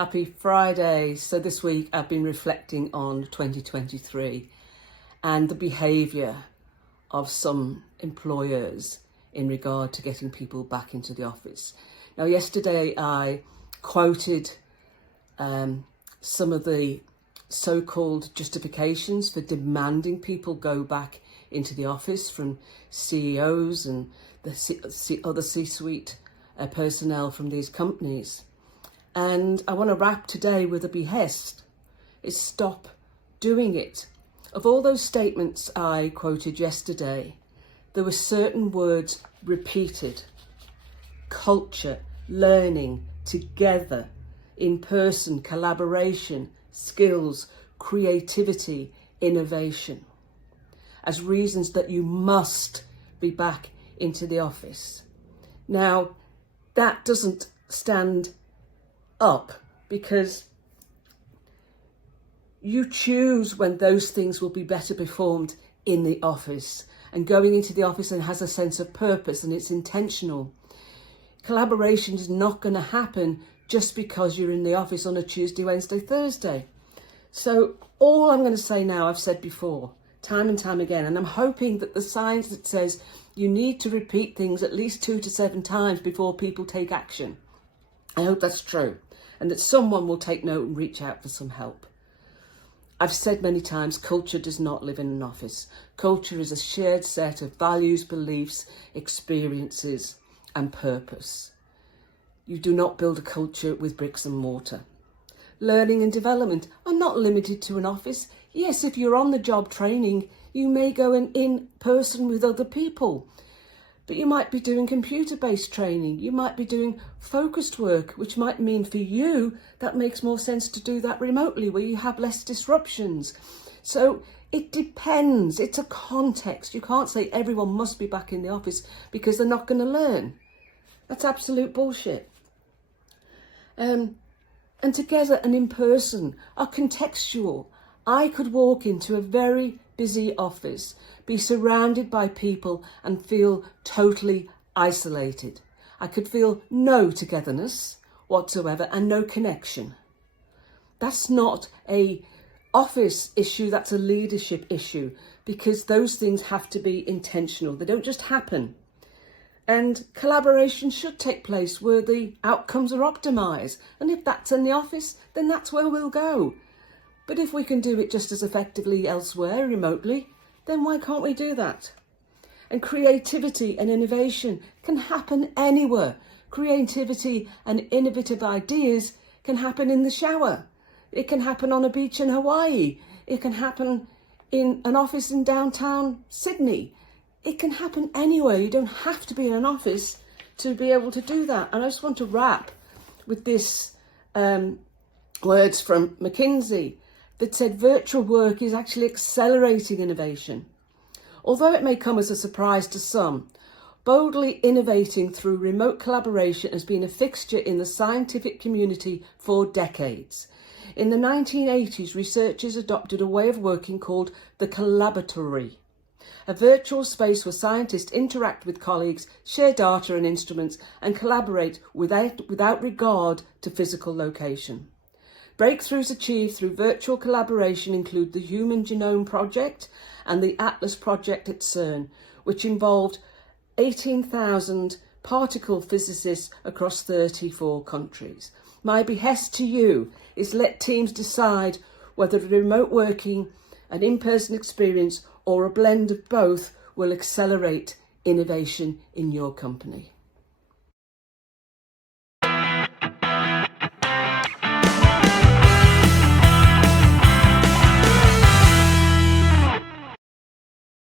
Happy Friday. So this week I've been reflecting on 2023 and the behaviour of some employers in regard to getting people back into the office. Now, yesterday I quoted some of the so-called justifications for demanding people go back into the office from CEOs and the other C-suite personnel from these companies. And I want to wrap today with a behest, is stop doing it. Of all those statements I quoted yesterday, there were certain words repeated: culture, learning, together, in-person, collaboration, skills, creativity, innovation, as reasons that you must be back into the office. Now, that doesn't stand up because you choose when those things will be better performed in the office, and going into the office and has a sense of purpose and it's intentional. Collaboration is not going to happen just because you're in the office on a Tuesday, Wednesday, Thursday. So all I'm going to say now, I've said before, time and time again, and I'm hoping that the science that says you need to repeat things at least 2 to 7 times before people take action, I hope that's true, and that someone will take note and reach out for some help. I've said many times, culture does not live in an office. Culture is a shared set of values, beliefs, experiences, and purpose. You do not build a culture with bricks and mortar. Learning and development are not limited to an office. Yes, if you're on the job training, you may go in person with other people, but you might be doing computer-based training. You might be doing focused work, which might mean for you that makes more sense to do that remotely where you have less disruptions. So it depends. It's a context. You can't say everyone must be back in the office because they're not going to learn. That's absolute bullshit. And together and in person are contextual. I could walk into a very busy office, be surrounded by people and feel totally isolated. I could feel no togetherness whatsoever and no connection. That's not a office issue, that's a leadership issue, because those things have to be intentional. They don't just happen. And collaboration should take place where the outcomes are optimised. And if that's in the office, then that's where we'll go. But if we can do it just as effectively elsewhere, remotely, then why can't we do that? And creativity and innovation can happen anywhere. Creativity and innovative ideas can happen in the shower. It can happen on a beach in Hawaii. It can happen in an office in downtown Sydney. It can happen anywhere. You don't have to be in an office to be able to do that. And I just want to wrap with this words from McKinsey that said virtual work is actually accelerating innovation. Although it may come as a surprise to some, boldly innovating through remote collaboration has been a fixture in the scientific community for decades. In the 1980s, researchers adopted a way of working called the collaboratory, a virtual space where scientists interact with colleagues, share data and instruments, and collaborate without regard to physical location. Breakthroughs achieved through virtual collaboration include the Human Genome Project and the Atlas Project at CERN, which involved 18,000 particle physicists across 34 countries. My behest to you is let teams decide whether remote working, an in-person experience, or a blend of both will accelerate innovation in your company.